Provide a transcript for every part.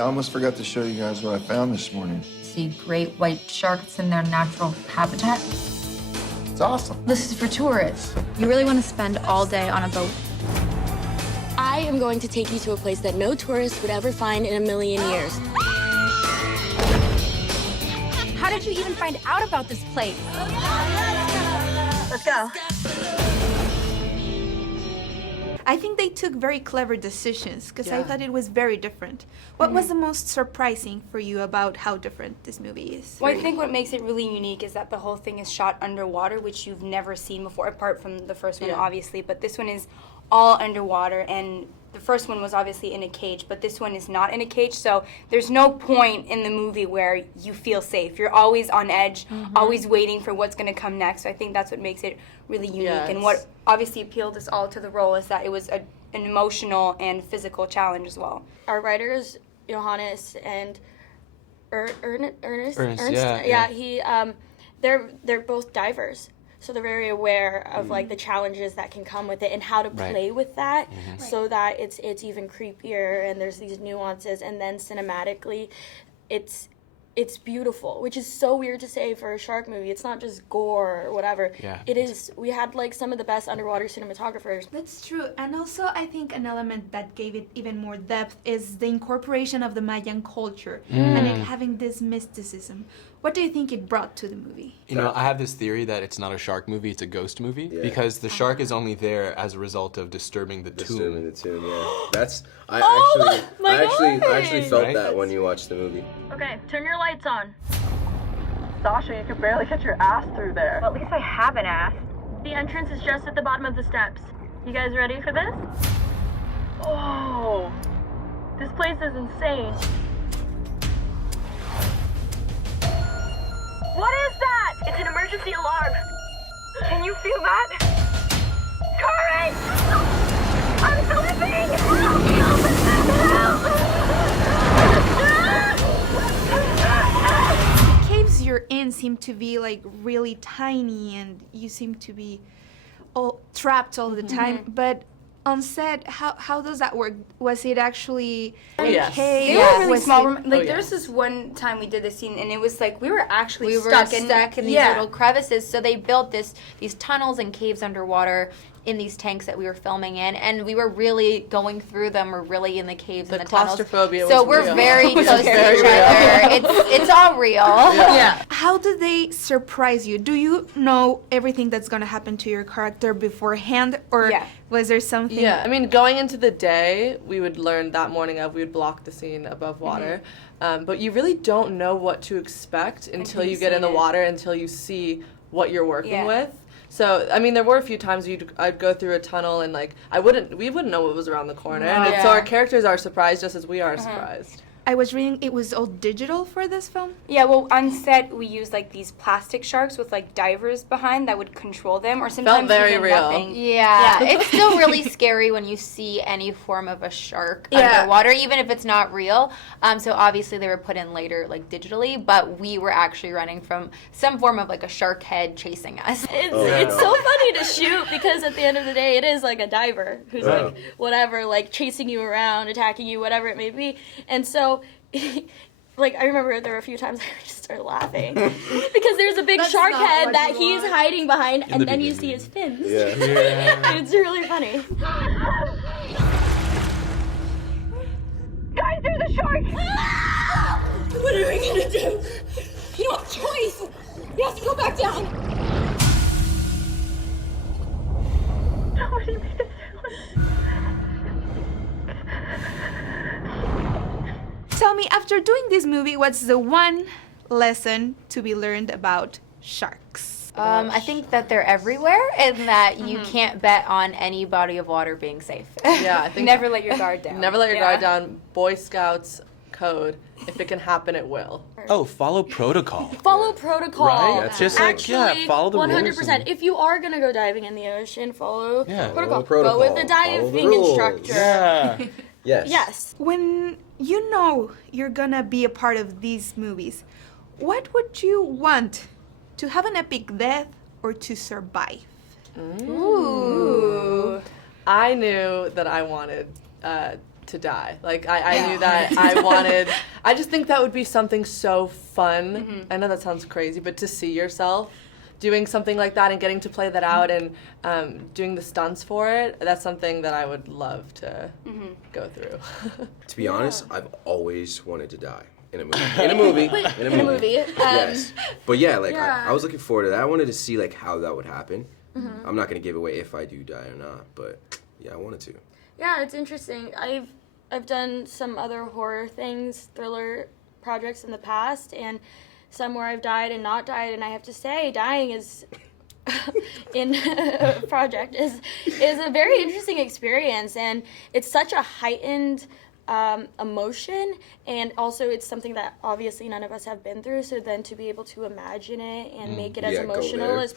I almost forgot to show you guys what I found this morning. See great white sharks in their natural habitat. It's awesome. This is for tourists. You really want to spend all day on a boat? I am going to take you to a place that no tourist would ever find in a million years. How did you even find out about this place? Let's go. I think they took very clever decisions because I thought it was very different. What was the most surprising for you about how different this movie is? Well, I think what makes it really unique is that the whole thing is shot underwater, which you've never seen before, apart from the first one, obviously. But this one is all underwater, and the first one was obviously in a cage, but this one is not in a cage, so there's no point in the movie where you feel safe. You're always on edge, always waiting for what's going to come next. So I think that's what makes it really unique. And what obviously appealed us all to the role is that it was an emotional and physical challenge as well. Our writers, Johannes and Ernest, they're both divers. So they're very aware of like the challenges that can come with it and how to play with that so that it's even creepier and there's these nuances, and then cinematically it's beautiful, which is so weird to say for a shark movie. It's not just gore or whatever. It is. We had like some of the best underwater cinematographers. That's true. And also I think an element that gave it even more depth is the incorporation of the Mayan culture and it having this mysticism. What do you think it brought to the movie? You know, I have this theory that it's not a shark movie, it's a ghost movie, because the shark is only there as a result of disturbing the tomb. Disturbing the tomb, yeah. That's I actually felt that when you watched the movie. Okay, turn your lights on. Sasha, you could barely get your ass through there. Well, at least I have an ass. The entrance is just at the bottom of the steps. You guys ready for this? Oh, This place is insane. What is that? It's an emergency alarm. Can you feel that? Courage! I'm slipping! The caves you're in seem to be like really tiny and you seem to be all trapped all the time, but on set, how does that work? Was it actually a cave? They were really Was small. it- Like there was this one time we did this scene, and it was like we were actually stuck in these little crevices, so they built these tunnels and caves underwater in these tanks that we were filming in, and we were really going through them. We're really in the caves and the tunnels. claustrophobia So was we're real. very close to very each real. other. It's all real. How do they surprise you? Do you know everything that's going to happen to your character beforehand, or was there something? Yeah, I mean, going into the day, we would learn that morning we would block the scene above water. But you really don't know what to expect until you get in the water, until you see what you're working with. So, I mean, there were a few times I'd go through a tunnel and, like, we wouldn't know what was around the corner. And so our characters are surprised just as we are surprised. I was reading it was all digital for this film? Yeah, well, on set we used like these plastic sharks with like divers behind that would control them, or sometimes very even real. nothing. Yeah, it's still really scary when you see any form of a shark underwater, even if it's not real. So obviously they were put in later, like digitally, but we were actually running from some form of like a shark head chasing us. It's so funny to shoot because at the end of the day, it is like a diver who's like whatever, like chasing you around, attacking you, whatever it may be. And so, like, I remember there were a few times I just started laughing because there's a big shark head that he's hiding behind, and then you see his fins. It's really funny. Guys, there's a shark! What are we gonna do? You don't have a choice. You have to go back down. Nobody made it. Tell me, after doing this movie, what's the one lesson to be learned about sharks? I think that they're everywhere and that you can't bet on any body of water being safe. Yeah, I think Never let your guard down. Never let your guard down. Boy Scouts code. If it can happen, it will. Oh, follow protocol. Follow protocol. Right? That's just like, follow the rules. 100%. If you are going to go diving in the ocean, follow protocol. protocol. Go with the diving instructor. Yeah. Yes. When you know you're gonna be a part of these movies, what would you want? To have an epic death or to survive? Ooh. I knew that I wanted to die. Like, I knew that I just think that would be something so fun. I know that sounds crazy, but to see yourself doing something like that and getting to play that out and doing the stunts for it, that's something that I would love to go through. To be honest, I've always wanted to die. In a movie. Yes. But yeah, like, I was looking forward to that. I wanted to see, like, how that would happen. I'm not going to give away if I do die or not, but yeah, I wanted to. Yeah, it's interesting. I've done some other horror things, thriller projects in the past, and some where I've died and not died, and I have to say, dying is in a project is a very interesting experience, and it's such a heightened emotion, and also it's something that obviously none of us have been through, so then to be able to imagine it and make it as emotional as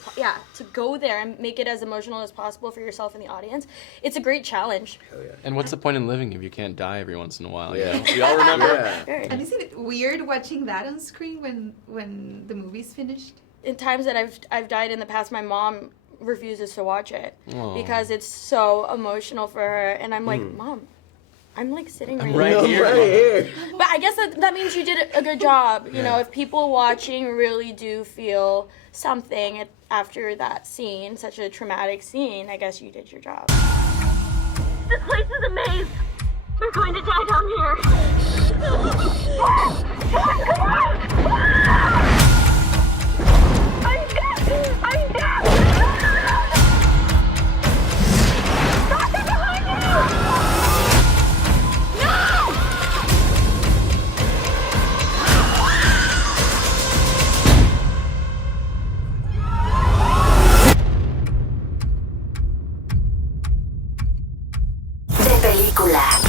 to go there and make it as emotional as possible for yourself and the audience, it's a great challenge. Hell yeah. And what's the point in living if you can't die every once in a while? Yeah. You know? We all remember. And isn't it weird watching that on screen when the movie's finished? In times that I've died in the past, my mom refuses to watch it because it's so emotional for her, and I'm like, Mom, I'm like sitting right here. But I guess that means you did a good job. You know, if people watching really do feel something after that scene, such a traumatic scene, I guess you did your job. This place is a maze. We're going to die down here. Come on! I'm dead! I'm dead! Stop it behind you! De película.